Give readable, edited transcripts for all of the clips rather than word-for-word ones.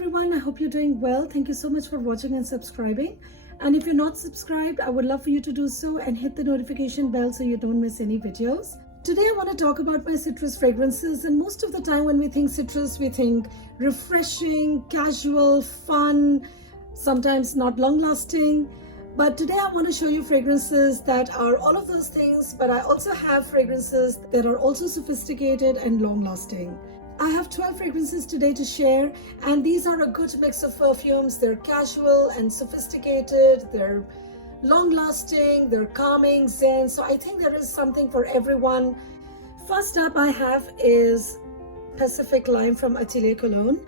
everyone, I hope you're doing well. Thank you so much for watching and subscribing. And if you're not subscribed, I would love for you to do so and hit the notification bell so you don't miss any videos. Today I want to talk about my citrus fragrances, and most of the time when we think citrus, we think refreshing, casual, fun, sometimes not long-lasting. But today I want to show you fragrances that are all of those things, but I also have fragrances that are also sophisticated and long-lasting. I have 12 fragrances today to share, and these are a good mix of perfumes. They're casual and sophisticated, they're long-lasting, they're calming, zen, so I think there is something for everyone. First up I have is Pacific Lime from Atelier Cologne.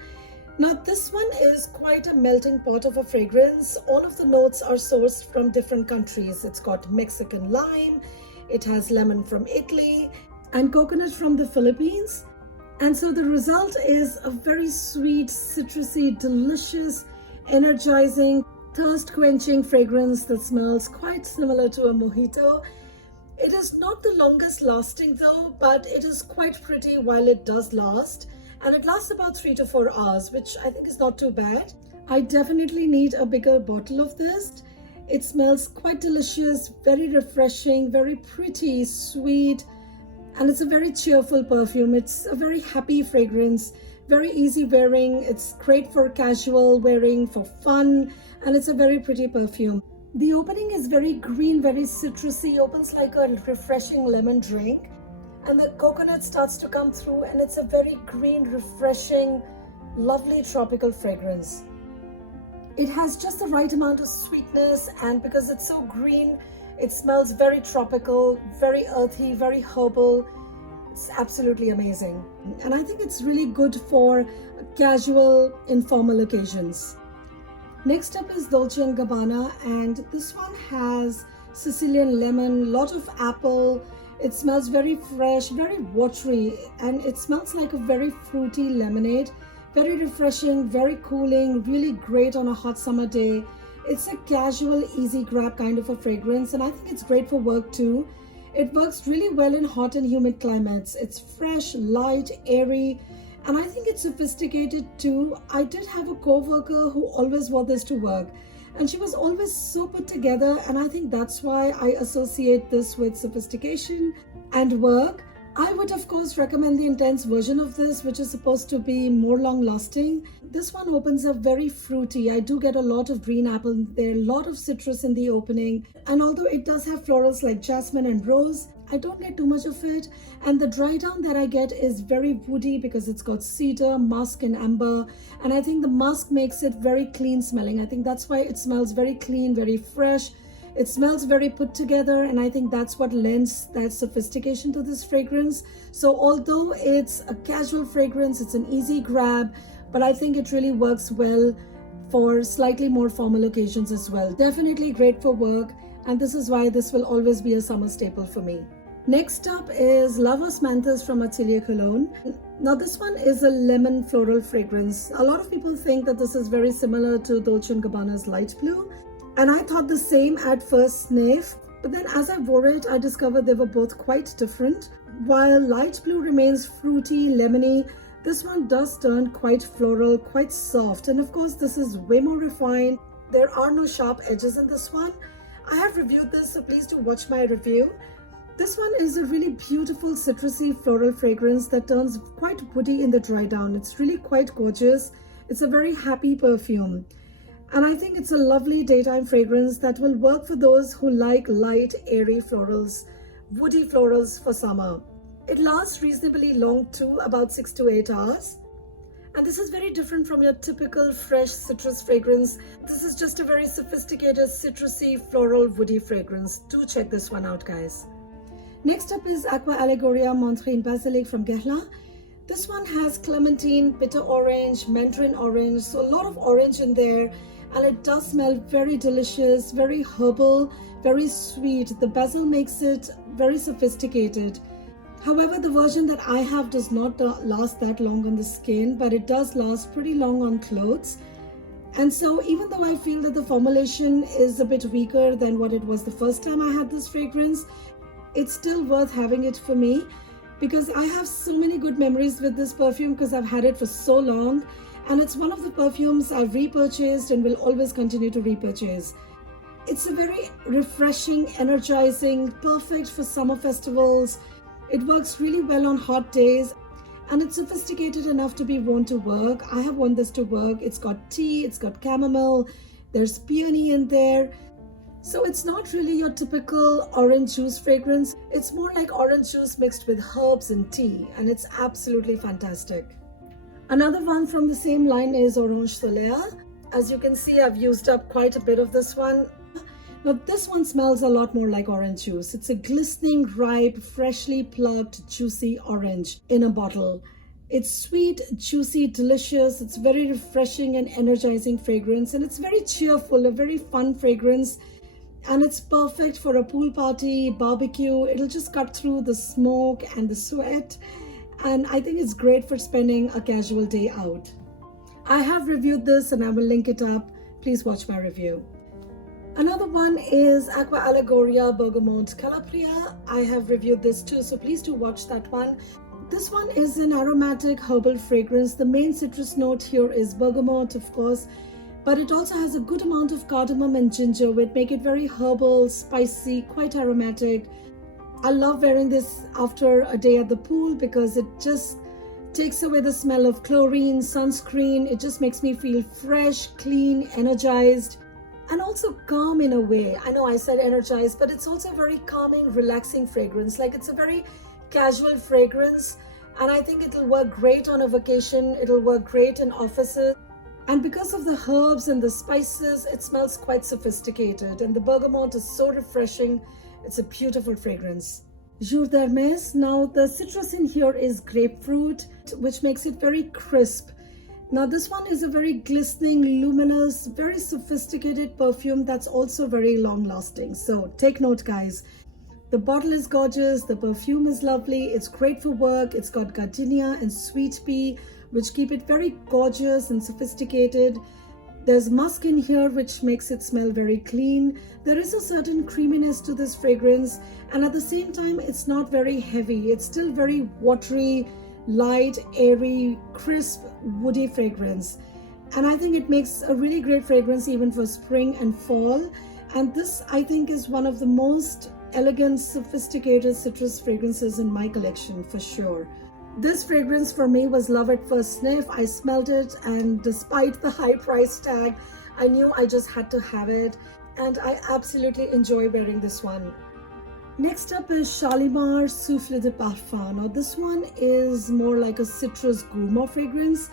Now this one is quite a melting pot of a fragrance. All of the notes are sourced from different countries. It's got Mexican lime, it has lemon from Italy, and coconut from the Philippines. And so the result is a very sweet, citrusy, delicious, energizing, thirst-quenching fragrance that smells quite similar to a mojito. It is not the longest lasting though, but it is quite pretty while it does last. And it lasts about 3 to 4 hours, which I think is not too bad. I definitely need a bigger bottle of this. It smells quite delicious, very refreshing, very pretty, sweet, and it's a very cheerful perfume. It's a very happy fragrance, very easy wearing. It's great for casual wearing, for fun, and it's a very pretty perfume. The opening is very green, very citrusy, opens like a refreshing lemon drink, and the coconut starts to come through, and it's a very green, refreshing, lovely tropical fragrance. It has just the right amount of sweetness, and because it's so green, it smells very tropical, very earthy, very herbal. It's absolutely amazing. And I think it's really good for casual, informal occasions. Next up is Dolce & Gabbana, and this one has Sicilian lemon, lot of apple. It smells very fresh, very watery, and it smells like a very fruity lemonade. Very refreshing, very cooling, really great on a hot summer day. It's a casual, easy grab kind of a fragrance, and I think it's great for work too. It works really well in hot and humid climates. It's fresh, light, airy, and I think it's sophisticated too. I did have a co-worker who always wore this to work, and she was always so put together, and I think that's why I associate this with sophistication and work. I would of course recommend the intense version of this, which is supposed to be more long lasting. This one opens up very fruity. I do get a lot of green apple there, a lot of citrus in the opening, and although it does have florals like jasmine and rose, I don't get too much of it. And the dry down that I get is very woody because it's got cedar, musk and amber, and I think the musk makes it very clean smelling. I think that's why it smells very clean, very fresh. It smells very put together, and I think that's what lends that sophistication to this fragrance. So although it's a casual fragrance, it's an easy grab, but I think it really works well for slightly more formal occasions as well. Definitely great for work, and this is why this will always be a summer staple for me. Next up is La Osmanthus from Atelier Cologne. Now this one is a lemon floral fragrance. A lot of people think that this is very similar to Dolce & Gabbana's Light Blue. And I thought the same at first sniff, but then as I wore it, I discovered they were both quite different. While Light Blue remains fruity, lemony, this one does turn quite floral, quite soft. And of course, this is way more refined. There are no sharp edges in this one. I have reviewed this, so please do watch my review. This one is a really beautiful citrusy floral fragrance that turns quite woody in the dry down. It's really quite gorgeous. It's a very happy perfume. And I think it's a lovely daytime fragrance that will work for those who like light, airy florals, woody florals for summer. It lasts reasonably long too, about 6 to 8 hours. And this is very different from your typical fresh citrus fragrance. This is just a very sophisticated, citrusy, floral, woody fragrance. Do check this one out, guys. Next up is Aqua Allegoria Montrine Basilic from Guerlain. This one has clementine, bitter orange, mandarin orange, so a lot of orange in there. And it does smell very delicious, very herbal, very sweet. The basil makes it very sophisticated. However, the version that I have does not last that long on the skin, but it does last pretty long on clothes. And so even though I feel that the formulation is a bit weaker than what it was the first time I had this fragrance, it's still worth having it for me because I have so many good memories with this perfume because I've had it for so long. And it's one of the perfumes I've repurchased and will always continue to repurchase. It's a very refreshing, energizing, perfect for summer festivals. It works really well on hot days, and it's sophisticated enough to be worn to work. I have worn this to work. It's got tea, it's got chamomile, there's peony in there. So it's not really your typical orange juice fragrance. It's more like orange juice mixed with herbs and tea, and it's absolutely fantastic. Another one from the same line is Orange Soleil. As you can see, I've used up quite a bit of this one. Now this one smells a lot more like orange juice. It's a glistening, ripe, freshly plucked, juicy orange in a bottle. It's sweet, juicy, delicious. It's very refreshing and energizing fragrance, and it's very cheerful, a very fun fragrance. And it's perfect for a pool party, barbecue. It'll just cut through the smoke and the sweat. And I think it's great for spending a casual day out. I have reviewed this and I will link it up. Please watch my review. Another one is Aqua Allegoria Bergamot Calapria. I have reviewed this too, so please do watch that one. This one is an aromatic herbal fragrance. The main citrus note here is bergamot, of course, but it also has a good amount of cardamom and ginger, which make it very herbal, spicy, quite aromatic. I love wearing this after a day at the pool because it just takes away the smell of chlorine, sunscreen. It just makes me feel fresh, clean, energized, and also calm in a way. I know I said energized, but it's also a very calming, relaxing fragrance. Like, it's a very casual fragrance, and I think it'll work great on a vacation. It'll work great in offices. And because of the herbs and the spices, it smells quite sophisticated, and the bergamot is so refreshing. It's a beautiful fragrance. Jour d'Hermès. Now the citrus in here is grapefruit, which makes it very crisp. Now this one is a very glistening, luminous, very sophisticated perfume that's also very long lasting. So take note, guys. The bottle is gorgeous, the perfume is lovely, it's great for work. It's got gardenia and sweet pea, which keep it very gorgeous and sophisticated. There's musk in here, which makes it smell very clean. There is a certain creaminess to this fragrance, and at the same time, it's not very heavy. It's still very watery, light, airy, crisp, woody fragrance. And I think it makes a really great fragrance even for spring and fall. And this, I think, is one of the most elegant, sophisticated citrus fragrances in my collection for sure. This fragrance for me was love at first sniff. I smelled it, and despite the high price tag, I knew I just had to have it, and I absolutely enjoy wearing this one. Next up is Shalimar Souffle de Parfum. Now this one is more like a citrus gourmand fragrance.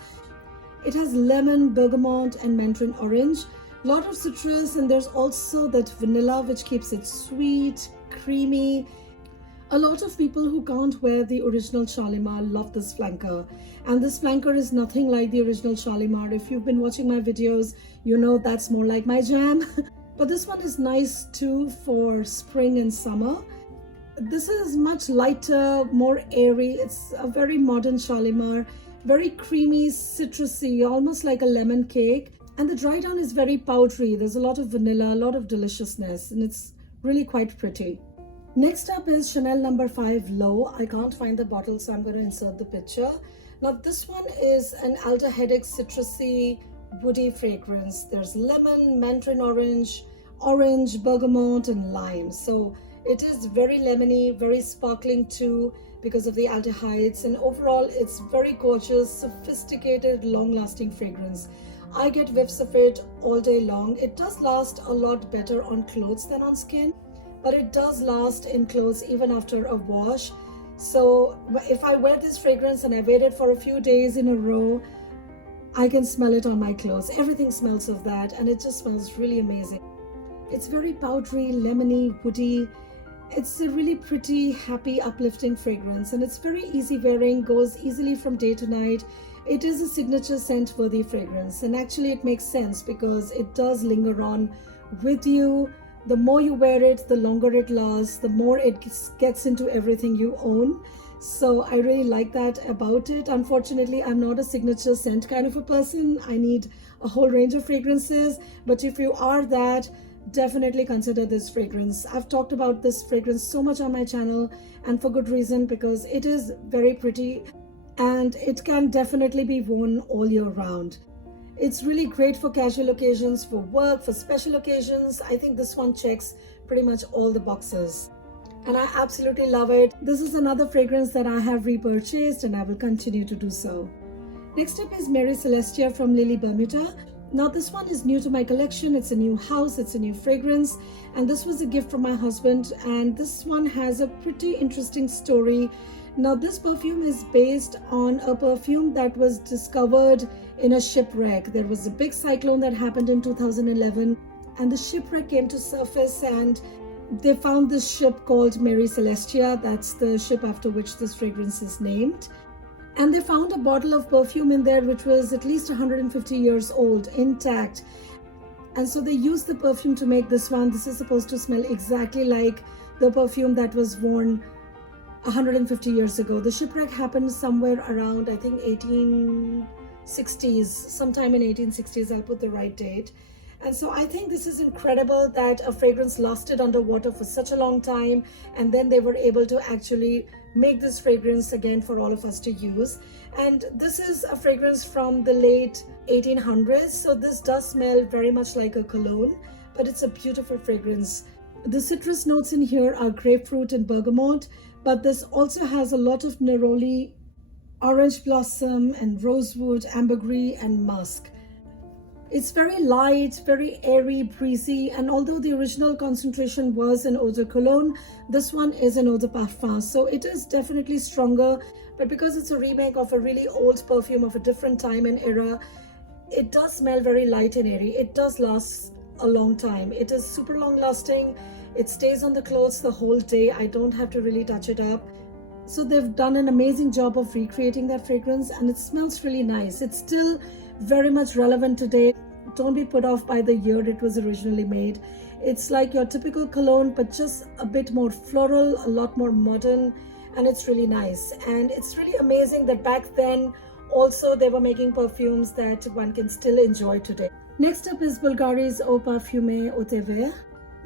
It has lemon, bergamot, and mandarin orange. A lot of citrus, and there's also that vanilla, which keeps it sweet, creamy. A lot of people who can't wear the original Shalimar love this flanker, and this flanker is nothing like the original Shalimar. If you've been watching my videos, you know that's more like my jam. But this one is nice too for spring and summer. This is much lighter, more airy. It's a very modern Shalimar, very creamy, citrusy, almost like a lemon cake. And the dry down is very powdery. There's a lot of vanilla, a lot of deliciousness, and it's really quite pretty. Next up is Chanel No. 5 Low. I can't find the bottle, so I'm going to insert the picture. Now this one is an aldehydic, citrusy, woody fragrance. There's lemon, mandarin orange, bergamot, and lime. So it is very lemony, very sparkling too because of the aldehydes. And overall, it's very gorgeous, sophisticated, long-lasting fragrance. I get whiffs of it all day long. It does last a lot better on clothes than on skin, but it does last in clothes even after a wash. So if I wear this fragrance and I wear it for a few days in a row, I can smell it on my clothes. Everything smells of that, and it just smells really amazing. It's very powdery, lemony, woody. It's a really pretty, happy, uplifting fragrance, and it's very easy wearing, goes easily from day to night. It is a signature scent-worthy fragrance, and actually it makes sense because it does linger on with you. The more you wear it, the longer it lasts, the more it gets into everything you own. So I really like that about it. Unfortunately, I'm not a signature scent kind of a person. I need a whole range of fragrances. But if you are that, definitely consider this fragrance. I've talked about this fragrance so much on my channel, and for good reason, because it is very pretty. and it can definitely be worn all year round. It's really great for casual occasions, for work, for special occasions. I think this one checks pretty much all the boxes, and I absolutely love it. This is another fragrance that I have repurchased, and I will continue to do so. Next up is Mary Celestia from Lily Bermuda. Now this one is new to my collection. It's a new house, it's a new fragrance, and this was a gift from my husband, and this one has a pretty interesting story. Now this perfume is based on a perfume that was discovered in a shipwreck. There was a big cyclone that happened in 2011, and the shipwreck came to surface, and they found this ship called Mary Celestia. That's the ship after which this fragrance is named. And they found a bottle of perfume in there which was at least 150 years old, intact. And so they used the perfume to make this one. This is supposed to smell exactly like the perfume that was worn 150 years ago. The shipwreck happened somewhere around, I think, 1860s, sometime in 1860s. I'll put the right date. And so I think this is incredible that a fragrance lasted underwater for such a long time, and then they were able to actually make this fragrance again for all of us to use. And this is a fragrance from the late 1800s, so this does smell very much like a cologne, but it's a beautiful fragrance. The citrus notes in here are grapefruit and bergamot, but this also has a lot of neroli, orange blossom and rosewood, ambergris and musk. It's very light, very airy, breezy, and although the original concentration was an eau de cologne, this one is an eau de parfum, so it is definitely stronger. But because it's a remake of a really old perfume of a different time and era, it does smell very light and airy. It does last a long time. It is super long lasting. It stays on the clothes the whole day. I don't have to really touch it up. So they've done an amazing job of recreating that fragrance, and it smells really nice. It's still very much relevant today. Don't be put off by the year it was originally made. It's like your typical cologne, but just a bit more floral, a lot more modern, and it's really nice. And it's really amazing that back then also they were making perfumes that one can still enjoy today. Next up is Bulgari's Eau Parfumée Eau de Verre.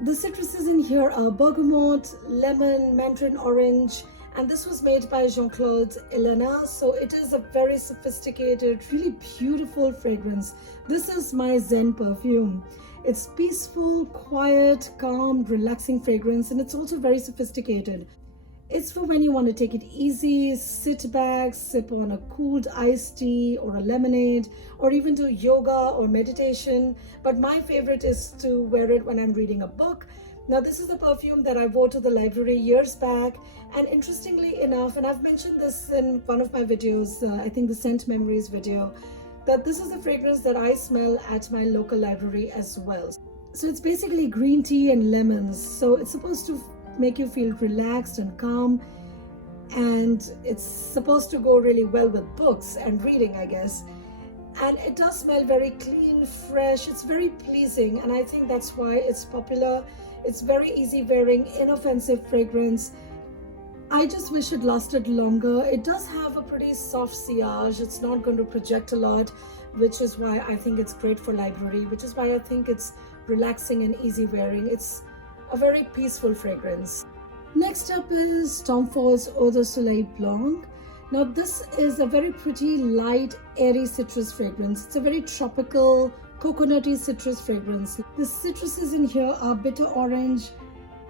The citruses in here are bergamot, lemon, mandarin orange, and this was made by Jean-Claude Ellena, so it is a very sophisticated, really beautiful fragrance. This is my Zen perfume. It's peaceful, quiet, calm, relaxing fragrance, and it's also very sophisticated. It's for when you want to take it easy, sit back, sip on a cooled iced tea or a lemonade, or even do yoga or meditation. But my favorite is to wear it when I'm reading a book. Now this is the perfume that I wore to the library years back, and interestingly enough, and I've mentioned this in one of my videos, I think the Scent Memories video, that this is the fragrance that I smell at my local library as well. So it's basically green tea and lemons, so it's supposed to make you feel relaxed and calm, and it's supposed to go really well with books and reading, I guess. And it does smell very clean, fresh. It's very pleasing, and I think that's why it's popular. It's very easy wearing, inoffensive fragrance. I just wish it lasted longer. It does have a pretty soft sillage. It's not going to project a lot, which is why I think it's great for library, which is why I think it's relaxing and easy wearing. It's a very peaceful fragrance. Next up is Tom Ford's Eau de Soleil Blanc. Now this is a very pretty, light, airy citrus fragrance. It's a very tropical, coconutty citrus fragrance. The citruses in here are bitter orange,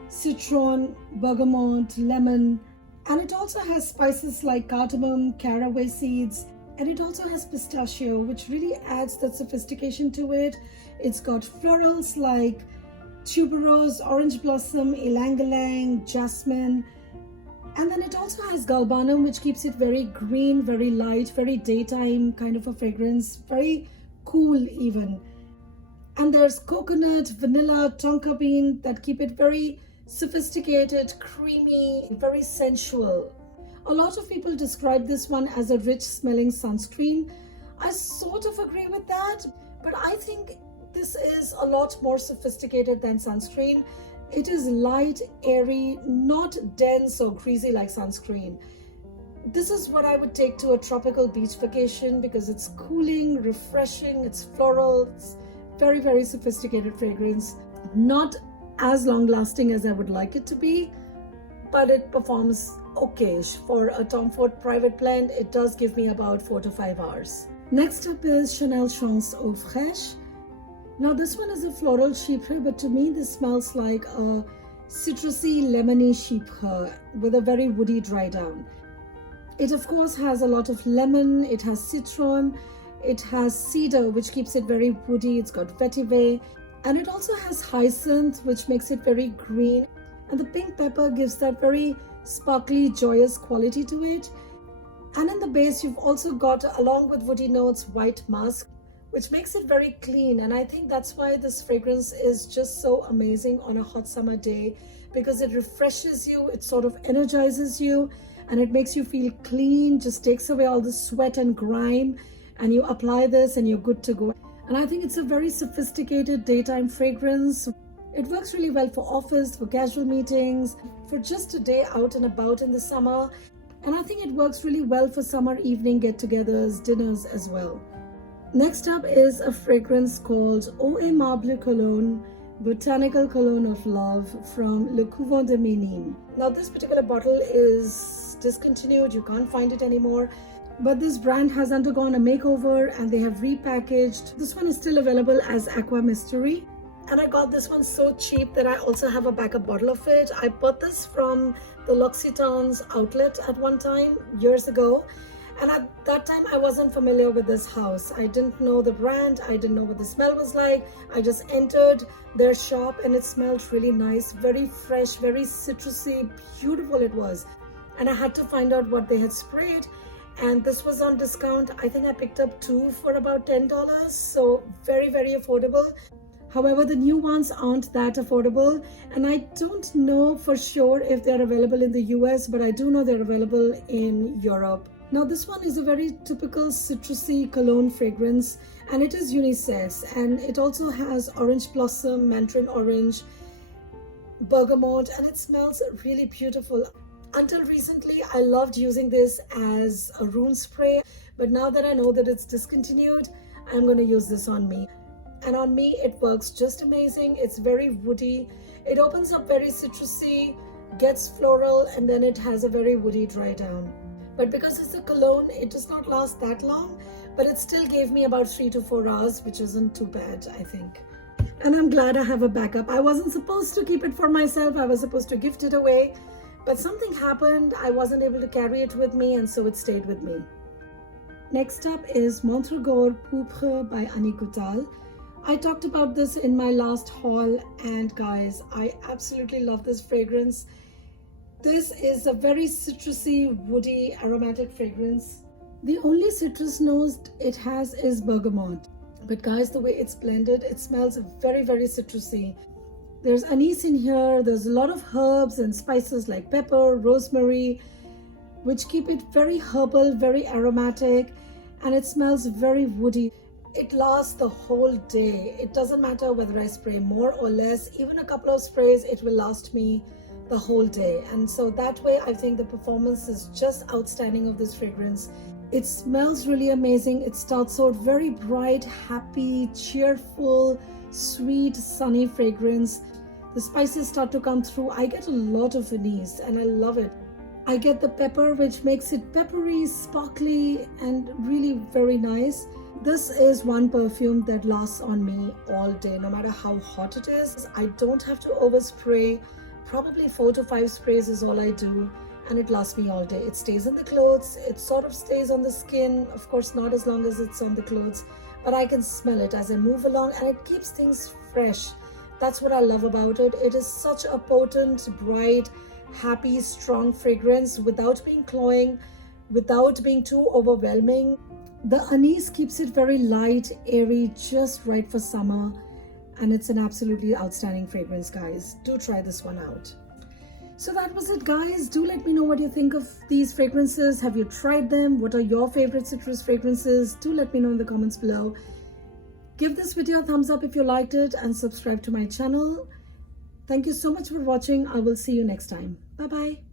citron, bergamot, lemon, and it also has spices like cardamom, caraway seeds, and it also has pistachio, which really adds that sophistication to it. It's got florals like tuberose, orange blossom, ylang-ylang, jasmine, and then it also has galbanum, which keeps it very green, very light, very daytime kind of a fragrance, very cool even. And there's coconut, vanilla, tonka bean that keep it very sophisticated, creamy, very sensual. A lot of people describe this one as a rich smelling sunscreen. I sort of agree with that, but I think this is a lot more sophisticated than sunscreen. It is light, airy, not dense or greasy like sunscreen. This is what I would take to a tropical beach vacation because it's cooling, refreshing, it's floral, it's very, very sophisticated fragrance. Not as long lasting as I would like it to be, but it performs okayish. For a Tom Ford private blend, it does give me about 4 to 5 hours. Next up is Chanel Chance Eau Fraiche. Now this one is a floral chypre, but to me this smells like a citrusy lemony chypre with a very woody dry down. It of course has a lot of lemon, it has citron, it has cedar which keeps it very woody, it's got vetiver, and it also has hyacinth which makes it very green, and the pink pepper gives that very sparkly, joyous quality to it. And in the base you've also got, along with woody notes, white musk, which makes it very clean. And I think that's why this fragrance is just so amazing on a hot summer day, because it refreshes you, it sort of energizes you, and it makes you feel clean, just takes away all the sweat and grime, and you apply this and you're good to go. And I think it's a very sophisticated daytime fragrance. It works really well for office, for casual meetings, for just a day out and about in the summer. And I think it works really well for summer evening get-togethers, dinners as well. Next up is a fragrance called Eau Aimable Cologne, Botanical Cologne of Love from Le Couvent de Ménine. Now this particular bottle is discontinued, you can't find it anymore, but this brand has undergone a makeover and they have repackaged. This one is still available as Aqua Mystery, and I got this one so cheap that I also have a backup bottle of it. I bought this from the L'Occitane's outlet at one time, years ago. And at that time, I wasn't familiar with this house. I didn't know the brand. I didn't know what the smell was like. I just entered their shop and it smelled really nice, very fresh, very citrusy, beautiful it was. And I had to find out what they had sprayed. And this was on discount. I think I picked up 2 for about $10. So very, very affordable. However, the new ones aren't that affordable, and I don't know for sure if they're available in the US, but I do know they're available in Europe. Now this one is a very typical citrusy cologne fragrance, and it is unisex, and it also has orange blossom, mandarin orange, bergamot, and it smells really beautiful. Until recently, I loved using this as a room spray, but now that I know that it's discontinued, I'm going to use this on me. And on me, it works just amazing. It's very woody. It opens up very citrusy, gets floral, and then it has a very woody dry down. But because it's a cologne, it does not last that long, but it still gave me about 3 to 4 hours, which isn't too bad, I think. And I'm glad I have a backup. I wasn't supposed to keep it for myself. I was supposed to gift it away, but something happened. I wasn't able to carry it with me, and so it stayed with me. Next up is Montregor Pourpre by Annie Goutal. I talked about this in my last haul, and guys, I absolutely love this fragrance. This is a very citrusy, woody, aromatic fragrance. The only citrus notes it has is bergamot. But guys, the way it's blended, it smells very, very citrusy. There's anise in here, there's a lot of herbs and spices like pepper, rosemary, which keep it very herbal, very aromatic, and it smells very woody. It lasts the whole day. It doesn't matter whether I spray more or less. Even a couple of sprays, it will last me the whole day. And so that way, I think the performance is just outstanding of this fragrance. It smells really amazing. It starts out very bright, happy, cheerful, sweet, sunny fragrance. The spices start to come through. I get a lot of anise and I love it. I get the pepper, which makes it peppery, sparkly, and really very nice. This is one perfume that lasts on me all day, no matter how hot it is. I don't have to overspray. Probably 4 to 5 sprays is all I do, and it lasts me all day. It stays in the clothes, it sort of stays on the skin. Of course, not as long as it's on the clothes, but I can smell it as I move along, and it keeps things fresh. That's what I love about it. It is such a potent, bright, happy, strong fragrance without being cloying, without being too overwhelming. The anise keeps it very light, airy, just right for summer. And it's an absolutely outstanding fragrance, guys. Do try this one out. So that was it, guys. Do let me know what you think of these fragrances. Have you tried them? What are your favorite citrus fragrances? Do let me know in the comments below. Give this video a thumbs up if you liked it and subscribe to my channel. Thank you so much for watching. I will see you next time. Bye-bye.